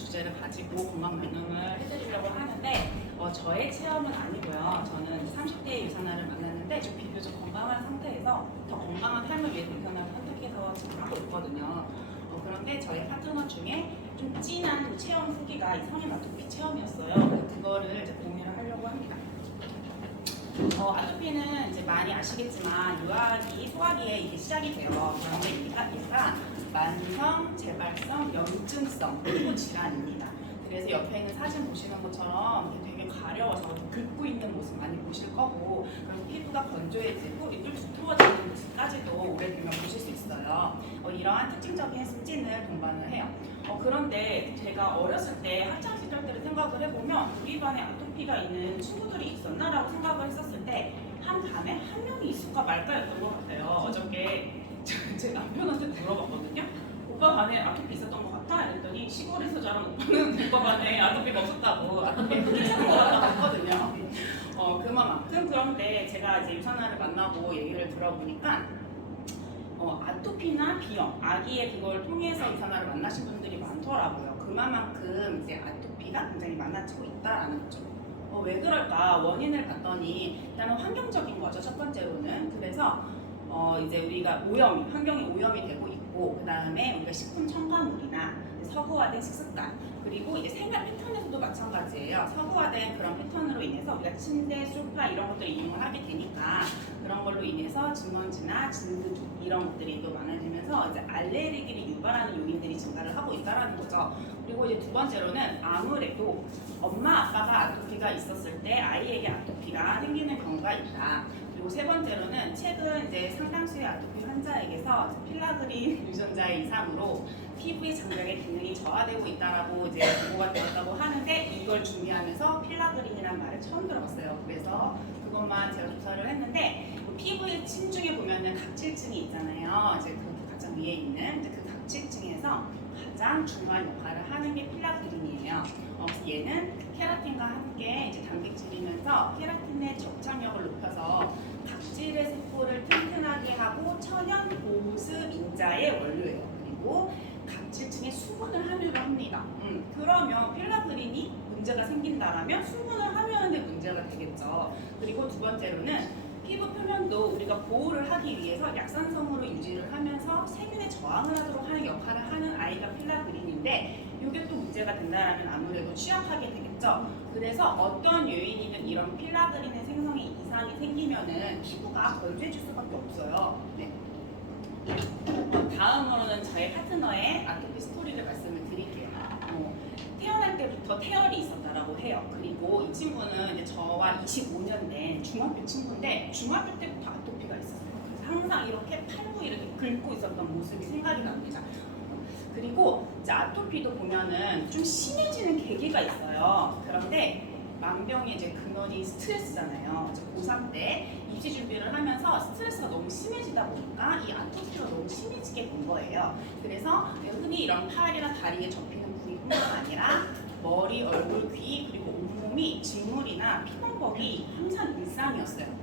주제를 가지고 건강 명령을 해드리려고 하는데 저의 체험은 아니고요. 저는 30대의 유산화를 만났는데 좀 비교적 건강한 상태에서 더 건강한 삶을 위해서 유산화를 선택해서 지금 하고 있거든요. 그런데 저희 파트너 중에 좀 진한 체험 후기가 이 성인 아토피 체험이었어요. 그거를 이제 공유를 하려고 합니다. 아토피는 이제 많이 아시겠지만 유아기, 소아기에 이게 시작이 돼요. 그런데 얘가 만성, 재발성, 염증성 피부 질환입니다. 그래서 옆에 있는 사진 보시는 것처럼 되게 가려워서 긁고 있는 모습 많이 보실 거고, 그리고 피부가 건조해지고 입을 두터워지는 모습까지도 오래되면 보실 수 있어요. 이러한 특징적인 습진을 동반을 해요. 그런데 제가 어렸을 때 학창 시절 때를 생각을 해보면 우리 반에 아토피가 있는 친구들이 있었나라고 생각을 했었을 때 한 반에 한 명이 있을까 말까였던 것 같아요. 어저께 제 남편한테 물어봤거든요. 오빠 반에 아토피 있었던 것 같아? 이랬더니 시골에서 자란 오빠는 오빠 반에 아토피가 없었다고, 아토피에 흑이 차는 것 같다고 했거든요. 그만큼. 그런데 제가 이제 유산화를 만나고 얘기를 들어보니까 아토피나 비염, 아기의 그걸 통해서 유산화를 만나신 분들이 많더라고요. 그만큼 이제 아토피가 굉장히 많아지고 있다라는 거죠. 왜 그럴까? 원인을 봤더니 일단은 환경적인 거죠. 첫 번째로는. 그래서 이제 우리가 환경이 오염이 되고 있고, 그 다음에 우리가 식품 첨가물이나 서구화된 식습관, 그리고 이제 생활 패턴에서도 마찬가지예요. 서구화된 그런 패턴으로 인해서 우리가 침대, 소파 이런 것들을 이용을 하게 되니까 그런 걸로 인해서 진먼지나 진드기 이런 것들이 또 많아지면서 이제 알레르기를 유발하는 요인들이 증가를 하고 있다라는 거죠. 그리고 이제 두 번째로는 아무래도 엄마 아빠가 아토피가 있었을 때 아이에게 아토피가 생기는 경우가 있다. 그리고 세 번째로는 최근 이제 상당수의 아토피 환자에게서 필라그린 유전자의 이상으로 피부의 장벽의 기능이 저하되고 있다라고 이제 보고가 되었다고 하는데, 이걸 준비하면서 필라그린이라는 말을 처음 들어봤어요. 그래서 그것만 제가 조사를 했는데, 피부의 층 중에 보면은 각질층이 있잖아요. 이제 그 가장 위에 있는 그 각질층에서 가장 중요한 역할을 하는 게 필라그린이에요. 그래서 얘는 케라틴과 함께 이제 단백질이면서 케라틴의 접착력을 높여서 각질의 세포를 튼튼하게 하고 천연 보습 인자의 원료예요. 그리고 각질층에 수분을 함유를 합니다. 그러면 필라그린이 문제가 생긴다라면 수분을 함유하는 데 문제가 되겠죠. 그리고 두 번째로는 피부 표면도 우리가 보호를 하기 위해서 약산성으로 유지를 하면서 세균에 저항을 하도록 하는 역할을 하는 아이가 필라그린인데, 이게 또 문제가 된다면 아무래도 취약하게 되겠죠. 그래서 어떤 요인이든 이런 필라그린의 생성에 이상이 생기면은 피부가 건조해질 수밖에 없어요. 네. 다음으로는 저의 파트너의 아토피 스토리를 말씀을 드릴게요. 태어날 때부터 태열이 있었다라고 해요. 그리고 이 친구는 이제 저와 25년 된 중학교 친구인데 중학교 때부터 아토피가 있었어요. 그래서 항상 이렇게 팔로 이렇게 긁고 있었던 모습이 생각이 납니다. 그리고 이제 아토피도 보면은 좀 심해지는 계기가 있어요. 그런데 만병의 이제 근원이 스트레스잖아요. 고3 때 입시 준비를 하면서 스트레스가 너무 심해지다 보니까 이 아토피가 너무 심해지게 된 거예요. 그래서 흔히 이런 팔이나 다리에 접히는 부위뿐만 아니라 머리, 얼굴, 귀, 그리고 온몸이 직물이나 피멍벅이 항상 일상이었어요.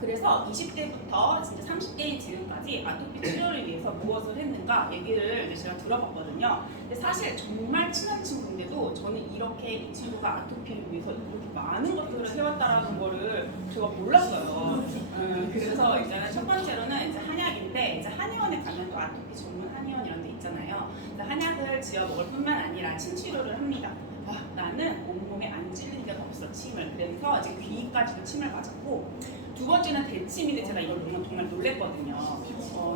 그래서 20대부터 진짜 30대인 지금까지 아토피 치료를 위해서 무엇을 했는가 얘기를 제가 들어봤거든요. 근데 사실 정말 친한 친구인데도 저는 이렇게 이 친구가 아토피를 위해서 이렇게 많은 것들을 해왔다라는 거를 제가 몰랐어요. 그래서 이제 첫 번째로는 이제 한약인데, 이제 한의원에 가면 또 아토피 전문 한의원 이런 데 있잖아요. 한약을 지어 먹을 뿐만 아니라 침 치료를 합니다. 나는 온몸에 안 찔린 데가 없어, 침을. 그래서 이제 귀까지도 침을 맞았고, 두 번째는 대침인데 제가 이걸 보면 정말 놀랬거든요.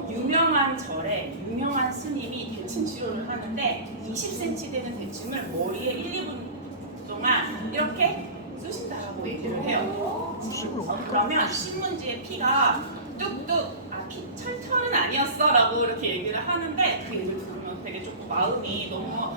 유명한 절에 유명한 스님이 대침 치료를 하는데 20cm 되는 대침을 머리에 1, 2분 동안 이렇게 쑤신다라고 얘기를 해요. 그러면 신문지에 피가 뚝뚝, 피 철철은 아니었어 라고 이렇게 얘기를 하는데, 그 얘기를 들으면 되게 조금 마음이 너무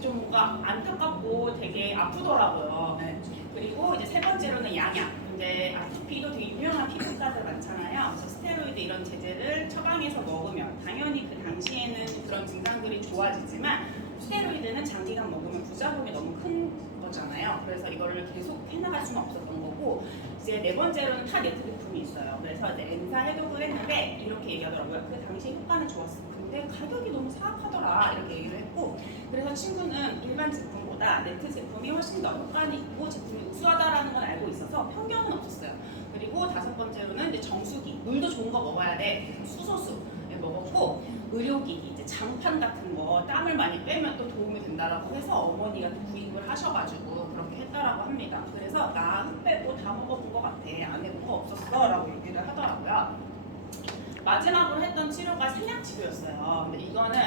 좀 뭔가 안타깝고 되게 아프더라고요. 네. 그리고 이제 세 번째로는 양약. 이제 아토피도 되게 유명한 피부과들 많잖아요. 그래서 스테로이드 이런 제제를 처방해서 먹으면 당연히 그 당시에는 그런 증상들이 좋아지지만, 스테로이드는 장기간 먹으면 부작용이 너무 큰 거잖아요. 그래서 이거를 계속 해나갈 수는 없었던 거고, 이제 네 번째로는 타네트리품이 있어요. 그래서 이제 N사 해독을 했는데 이렇게 얘기하더라고요. 그 당시 효과는 좋았어. 먹었는데 가격이 너무 사악하더라 이렇게 얘기를 했고, 그래서 친구는 일반 제품보다 네트 제품이 훨씬 더 효과는 있고 제품이 우수하다라는 건 알고 있어서 편견은 없었어요. 그리고 다섯 번째로는 이제 정수기, 물도 좋은 거 먹어야 돼. 그래서 수소수 먹었고, 의료기기, 이제 장판 같은 거 땀을 많이 빼면 또 도움이 된다라고 해서 어머니가 또 구입을 하셔가지고 그렇게 했다라고 합니다. 그래서 나 흙 빼고 다 먹어본 것 같아. 안에 뭐가 없었어라고 얘기를 하더라고요. 마지막으로 했던 치료가 생약 치료였어요. 근데 이거는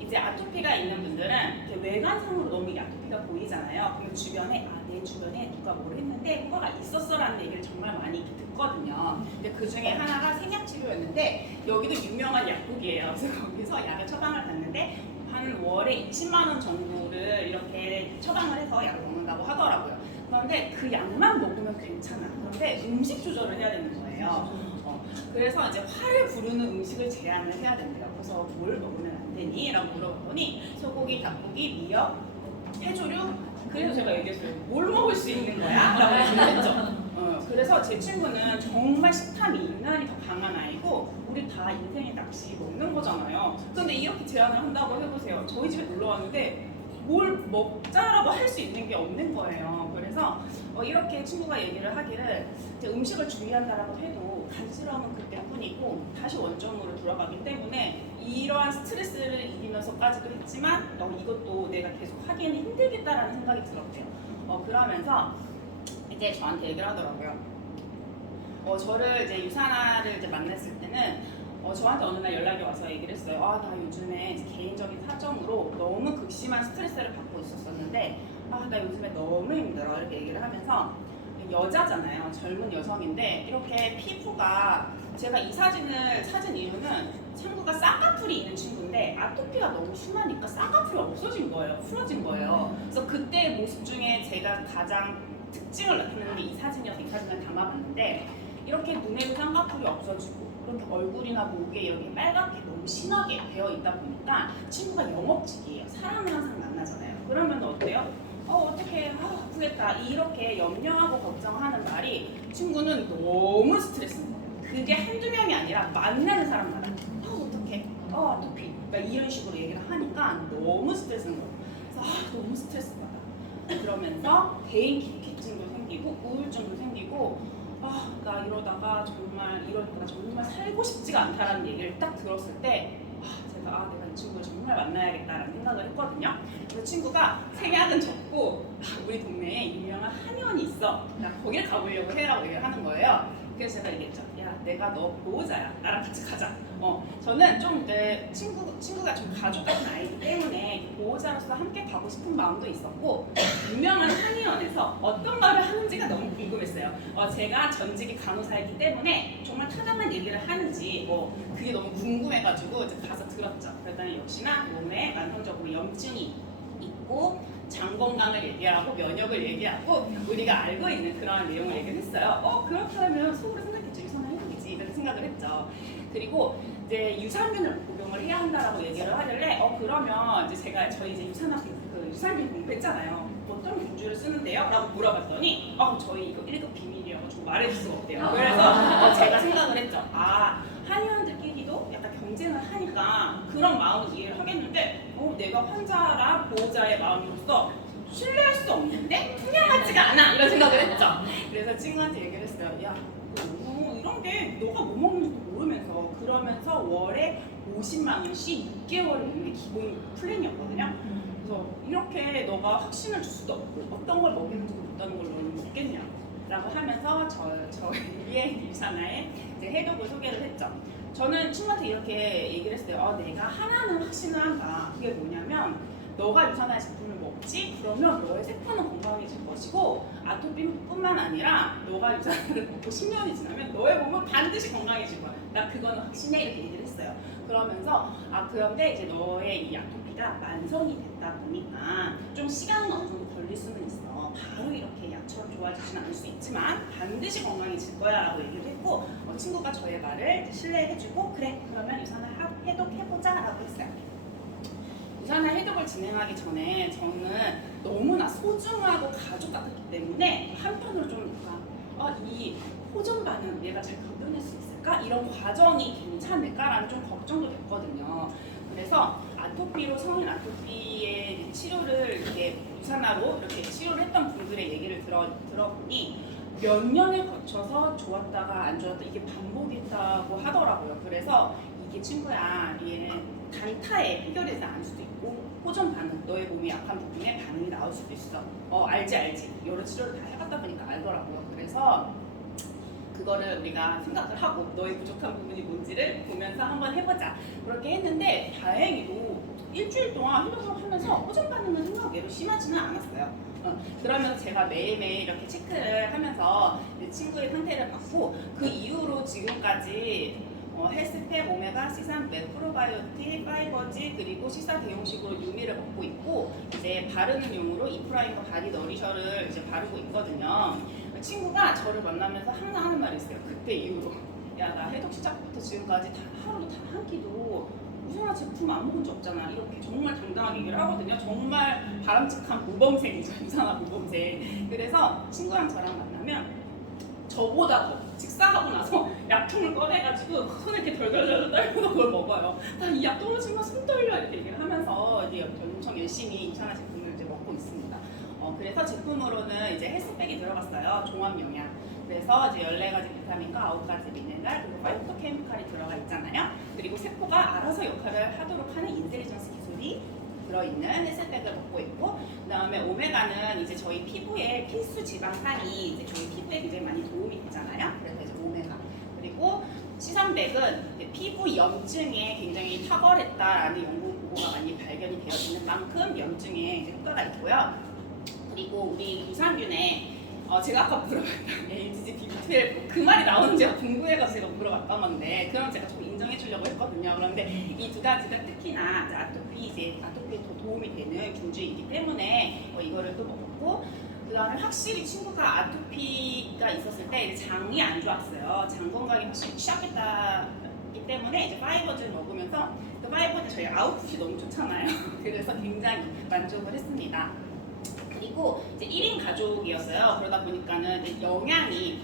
이제 아토피가 있는 분들은 이렇게 외관상으로 너무 이 아토피가 보이잖아요. 그러면 주변에 내 주변에 누가 뭘 했는데 효과가 있었어라는 얘기를 정말 많이 듣거든요. 근데 그 중에 하나가 생약 치료였는데 여기도 유명한 약국이에요. 그래서 거기서 약을 처방을 받는데 한 월에 20만 원 정도를 이렇게 처방을 해서 약을 먹는다고 하더라고요. 그런데 그 약만 먹으면 괜찮아. 그런데 음식 조절을 해야 되는 거예요. 그래서 이제 화를 부르는 음식을 제한을 해야 된대요. 그래서 뭘 먹으면 안 되니? 라고 물어봤더니 소고기, 닭고기, 미역, 해조류. 그래서 제가 얘기했어요. 뭘 먹을 수 있는 거야? 라고 얘기했죠. 그래서 제 친구는 정말 식탐이 인간이 더 강한 아이고 우리 다 인생의 낚시 먹는 거잖아요. 그런데 이렇게 제안을 한다고 해보세요. 저희 집에 놀러 왔는데 뭘 먹자라고 할 수 있는 게 없는 거예요. 그래서 이렇게 친구가 얘기를 하기를 이제 음식을 준비한다라고 해도 간지러움은 그때뿐이고 다시 원점으로 돌아가기 때문에 이러한 스트레스를 이기면서까지도 했지만 이것도 내가 계속 하기에는 힘들겠다라는 생각이 들었대요. 그러면서 이제 저한테 얘기를 하더라고요. 저를 이제 유산화를 이제 만났을 때는 저한테 어느 날 연락이 와서 얘기를 했어요. 나 요즘에 이제 개인적인 사정으로 너무 극심한 스트레스를 받고 있었었는데 나 요즘에 너무 힘들어 이렇게 얘기를 하면서, 여자잖아요. 젊은 여성인데 이렇게 피부가, 제가 이 사진을 찾은 이유는 친구가 쌍꺼풀이 있는 친구인데 아토피가 너무 심하니까 쌍꺼풀이 없어진 거예요. 풀어진 거예요. 그래서 그때 모습 중에 제가 가장 특징을 나타내는 게 이 사진이어서 이 사진을 담아봤는데, 이렇게 눈에도 쌍꺼풀이 없어지고 이렇게 얼굴이나 목에 이렇게 빨갛게 너무 심하게 되어 있다 보니까 친구가 영업직이에요. 사람을 항상 만나잖아요. 그러면 어때요? 어떻게 아프겠다 이렇게 염려하고 걱정하는 말이 친구는 너무 스트레스인 거예요. 그게 한두 명이 아니라 만나는 사람마다 어떡해? 아토피. 그러니까 이런 식으로 얘기를 하니까 너무 스트레스인 거예요. 그래서 너무 스트레스 받아. 그러면서 개인 기피증도 생기고 우울증도 생기고 나 이러다가 정말 살고 싶지가 않다라는 얘기를 딱 들었을 때 제가 내가 이 친구를 정말 만나야겠다라는 생각을 했거든요. 그래서 친구가 생약은 접고 우리 동네에 유명한 한의원이 있어. 나 거길 가보려고 해라고 얘기를 하는 거예요. 그래서 제가 얘기했죠. 야, 내가 너 보호자야. 나랑 같이 가자. 저는 좀 내 친구가 좀 가족 같은 아이기 때문에 보호자로서 함께 가고 싶은 마음도 있었고, 유명한 한의원에서 어떤 말을 하는지가 너무 궁금했어요. 제가 전직이 간호사이기 때문에 정말 타당한 얘기를 하는지 그게 너무 궁금해가지고 이제 가서 들었죠. 그랬더니 역시나 몸에 만성적으로 염증이 있고 장 건강을 얘기하고 면역을 얘기하고 우리가 알고 있는 그런 내용을 얘기를 했어요. 그렇다면 속으로 생각했죠. 유산화 해독이지 이런 생각을 했죠. 그리고 이제 유산균을 복용을 해야 한다라고 얘기를 하길래 그러면 이제 제가 저희 이제 유산균 공부했잖아요. 어떤 균주를 쓰는데요? 라고 물어봤더니 저희 이거 1급 비밀이어가지고 말해줄 수가 없대요. 그래서 제가 생각을 했죠. 한의원들끼리도 약간 경쟁을 하니까 그런 마음은 이해를 하겠는데 내가 환자라 보호자의 마음으로서 신뢰할 수 없는데 그냥 같지가 않아 이런 생각을 했죠. 그래서 친구한테 얘기를 했어요. 야, 이런 게 너가 뭐 먹는지도 모르면서 그러면서 월에 50만 원씩 6개월을 먹는 게 기본 플랜이었거든요. 그래서 이렇게 너가 확신을 줄 수도 없고 어떤 걸 먹이는지도 못하는 걸 너는 먹겠냐 라고 하면서 저희의 유산화의 해독을 소개를 했죠. 저는 친구한테 이렇게 얘기를 했어요. 내가 하나는 확신을 한다. 그게 뭐냐면 너가 유산화 제품을 먹지? 그러면 너의 세포는 건강해질 것이고 아토피뿐만 아니라 너가 유산화를 먹고 10년이 지나면 너의 몸은 반드시 건강해질 거야. 나 그거는 확신해 이렇게 얘기를 했어요. 그러면서 그런데 이제 너의 이 아토피가 만성이 됐다 보니까 좀 시간은 어느 정도 걸릴 수는 있어. 바로 이렇게 약처럼 좋아지진 않을 수 있지만 반드시 건강해질 거야 라고 얘기를 했고 친구가 저의 말을 신뢰해주고 그래 그러면 유산화 해독해보자 라고 했어요. 유산화 해독을 진행하기 전에 저는 너무나 소중하고 가족 같았기 때문에 한편으로 좀 이 호전 반응 내가 잘 견뎌낼 수 있을까? 이런 과정이 괜찮을까라는 좀 걱정도 됐거든요. 그래서 아토피로 성인 아토피의 치료를 이렇게 유산화로 이렇게 치료를 했던 분들의 얘기를 들어보니 몇 년을 거쳐서 좋았다가 안 좋았다 이게 반복했다고 하더라고요. 그래서 이게 친구야, 얘는 단타에 해결되지 않을 수도 있고 호전 반응, 너의 몸이 약한 부분에 반응이 나올 수도 있어. 알지. 여러 치료를 다 해봤다 보니까 알더라고요. 그래서 그거를 우리가 생각을 하고 너의 부족한 부분이 뭔지를 보면서 한번 해보자. 그렇게 했는데 다행히도 일주일 동안 운동을 하면서 호전 반응은 생각외로 심하지는 않았어요. 그러면서 제가 매일매일 이렇게 체크를 하면서 내 친구의 상태를 봤고 그 이후로 지금까지 헬스팩, 오메가, C3, 프로바이오틱, 파이버지 그리고 식사 대용식으로 유미를 먹고 있고 이제 바르는 용으로 이프라임과 바디 너리셔를 이제 바르고 있거든요. 친구가 저를 만나면서 항상 하는 말이 있어요. 그때 이후로 야, 나 해독 시작부터 지금까지 하루도 단 한 끼도 무슨 제품 안 먹은 적 없잖아. 이렇게 정말 당당하게 얘기를 하거든요. 정말 바람직한 모범생이죠. 유산화 모범생. 그래서 친구랑 저랑 만나면 저보다 더 식사하고 나서 약통을 꺼내가지고 손에 이렇게 덜덜덜 떨면서 그걸 먹어요. 나 이 약 떨어지면 손 떨려 이렇게 얘기를 하면서 이제 엄청 열심히 유산화 제품을 이제 먹고 있습니다. 그래서 제품으로는 이제 헬스백이 들어갔어요. 종합 영양. 그래서 이제 14가지 비타민과 9가지 미네랄 그리고 파이토케미칼이 들어가 있잖아요. 그리고 세포가 알아서 역할을 하도록 하는 인텔리전스 기술이 들어있는 헬스백을 먹고 있고 그다음에 오메가는 이제 저희 피부에 필수 지방산이 이제 저희 피부에 굉장히 많이 도움이 되잖아요. 그래서 이제 오메가 그리고 C3백은 피부 염증에 굉장히 탁월했다라는 연구 보고가 많이 발견이 되어 있는 만큼 염증에 이제 효과가 있고요. 그리고 우리 유산균에 제가 아까 물어봤던 LGG B12 그 말이 나오는지 제가 궁금해서 제가 물어봤던 건데 그럼 제가 좀 인정해 주려고 했거든요. 그런데 이 두 가지가 특히나 아토피에 더 도움이 되는 균주이기 때문에 이거를 또 먹었고 그다음에 확실히 친구가 아토피가 있었을 때 장이 안 좋았어요. 장 건강이 확실히 취약했기 때문에 이제 파이버즈를 먹으면서 그 파이버즈 저희 아웃풋이 너무 좋잖아요. 그래서 굉장히 만족을 했습니다. 그리고 이제 1인 가족이었어요. 그러다 보니까는 이제 영양이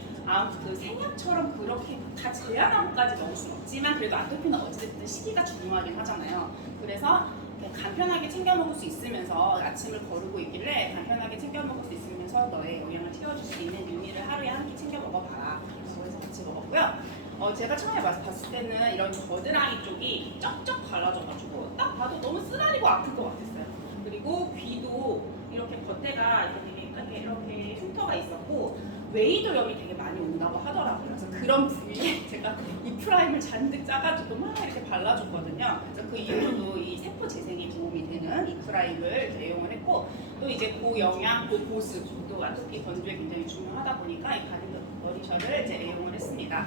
그 생약처럼 그렇게 다 제한하고까지 먹을 수는 없지만 그래도 아토피는 어찌됐든 시기가 중요하긴 하잖아요. 그래서 간편하게 챙겨 먹을 수 있으면서 아침을 거르고 있길래 간편하게 챙겨 먹을 수 있으면서 너의 영양을 채워줄 수 있는 유니를 하루에 한 끼 챙겨 먹어봐라. 그래서 같이 먹었고요. 제가 처음에 봤을 때는 이런 겨드랑이 쪽이 쩍쩍 갈라져가지고 딱 봐도 너무 쓰라리고 아플 것 같았어요. 그리고 귀도 이렇게 겉에가 이렇게 흉터가 있었고 웨이도염이 되게 많이 온다고 하더라고요. 그래서 그런 부위에 제가 이 프라임을 잔뜩 짜가지고 막 이렇게 발라줬거든요. 그래서 그 이후로도 이 세포 재생에 도움이 되는 이 프라임을 애용을 했고 또 이제 고영양, 고보습, 또 아토피 건조에 굉장히 중요하다 보니까 이 바디 너리셔를 이제 애용을 했습니다.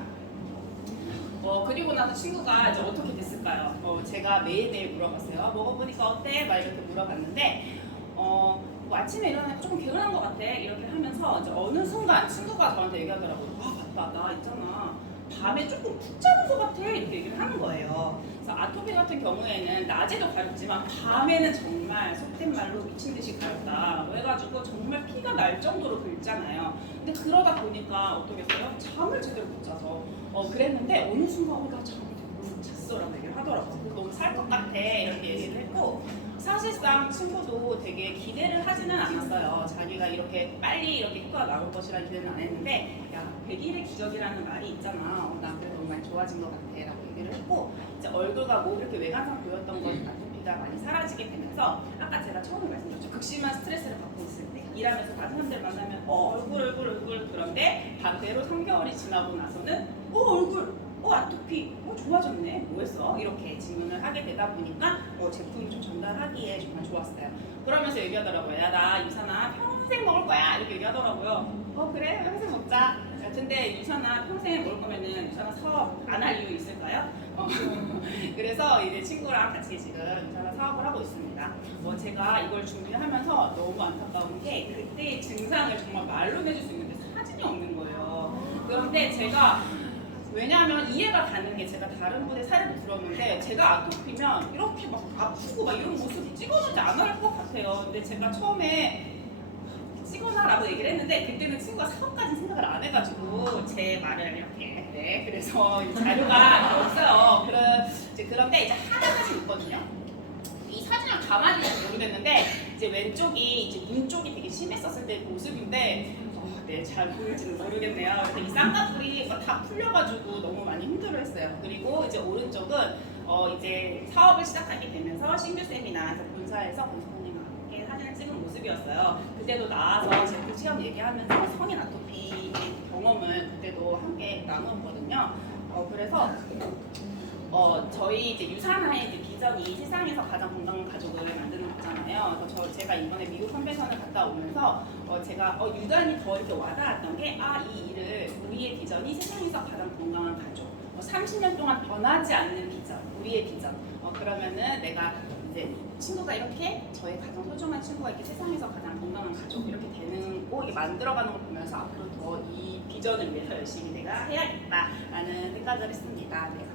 그리고 나서 친구가 이제 어떻게 됐을까요? 제가 매일매일 물어봤어요. 먹어보니까 어때? 막 이렇게 물어봤는데 뭐 아침에 일어나니까 조금 게으른 것 같아 이렇게 하면서 이제 어느 순간 친구가 저한테 얘기하더라고요. 맞다, 나 있잖아 밤에 조금 푹 자는 것 같아 이렇게 얘기를 하는 거예요. 그래서 아토피 같은 경우에는 낮에도 가렵지만 밤에는 정말 속된 말로 미친 듯이 가렵다 해가지고 정말 피가 날 정도로 긁잖아요. 근데 그러다 보니까 어떻겠어요? 잠을 제대로 못 자서 그랬는데 어느 순간 나 잠을 못 잤어라고 얘기를 하더라고요. 그래서 너무 살 것 같아 이렇게 얘기를 했고 사실상 친구도 되게 기대를 하지는 않았어요. 자기가 이렇게 빨리 이렇게 효과가 나올 것이라는 기대는 안 했는데 야 100일의 기적이라는 말이 있잖아. 나 그래도 너무 많이 좋아진 것 같아 라고 얘기를 했고 이제 얼굴과 뭐 이렇게 외관상 보였던 건 아토피가 많이 사라지게 되면서 아까 제가 처음에 말씀드렸죠. 극심한 스트레스를 받고 있을 때 일하면서 다른 사람들 만나면 얼굴 그런데 반대로 3개월이 지나고 나서는 얼굴 아토피 좋아졌네 뭐 했어? 이렇게 질문을 하게 되다 보니까 제품이 좀 전달하기에 정말 좋았어요. 그러면서 얘기하더라고요. 야, 나 유산화 평생 먹을 거야 이렇게 얘기하더라고요. 그래 평생 먹자. 근데 유산화 평생 먹을 거면은 유산화 사업 안 할 이유 있을까요? 그래서 이제 친구랑 같이 지금 유산화 사업을 하고 있습니다. 제가 이걸 준비하면서 너무 안타까운 게 그때의 증상을 정말 말로 내줄 수 있는데 사진이 없는 거예요. 그런데 제가 왜냐하면 이해가 가는 게 제가 다른 분의 사례도 들었는데 제가 아토피면 이렇게 막 아프고 막 이런 모습 찍어놓지 않을 것 같아요. 근데 제가 처음에 찍어놔라고 얘기를 했는데 그때는 친구가 사업까지 생각을 안 해가지고 제 말을 이렇게 그래서 자료가 없어요. 그런데 이제 하나까지 있거든요. 그랬는데 이제 왼쪽이 이제 눈 쪽이 되게 심했었을 때 모습인데 네, 잘 보일지는 모르겠네요. 근데 이 쌍꺼풀이 다 풀려가지고 너무 많이 힘들어했어요. 그리고 이제 오른쪽은 이제 사업을 시작하게 되면서 신규 세미나 본사에서 권수님과 함께 사진을 찍은 모습이었어요. 그때도 나와서 제품 체험 얘기하면서 성인 아토피 경험을 그때도 함께 나눴거든요. 그래서 저희 이제 유산화의 이제 비전이 세상에서 가장 건강한 가족을 만드는 거잖아요. 그래서 제가 이번에 미국 컨벤션을 갔다 오면서 제가 유단히 더 이렇게 와닿았던 게 이 일을 우리의 비전이 세상에서 가장 건강한 가족. 30년 동안 변하지 않는 비전, 우리의 비전. 그러면은 내가 이제 친구가 이렇게 저의 가장 소중한 친구가 이렇게 세상에서 가장 건강한 가족 이렇게 되는 거 이게 만들어가는 걸 보면서 앞으로 더 이 비전을 위해서 열심히 내가 해야겠다라는 생각을 했습니다. 네.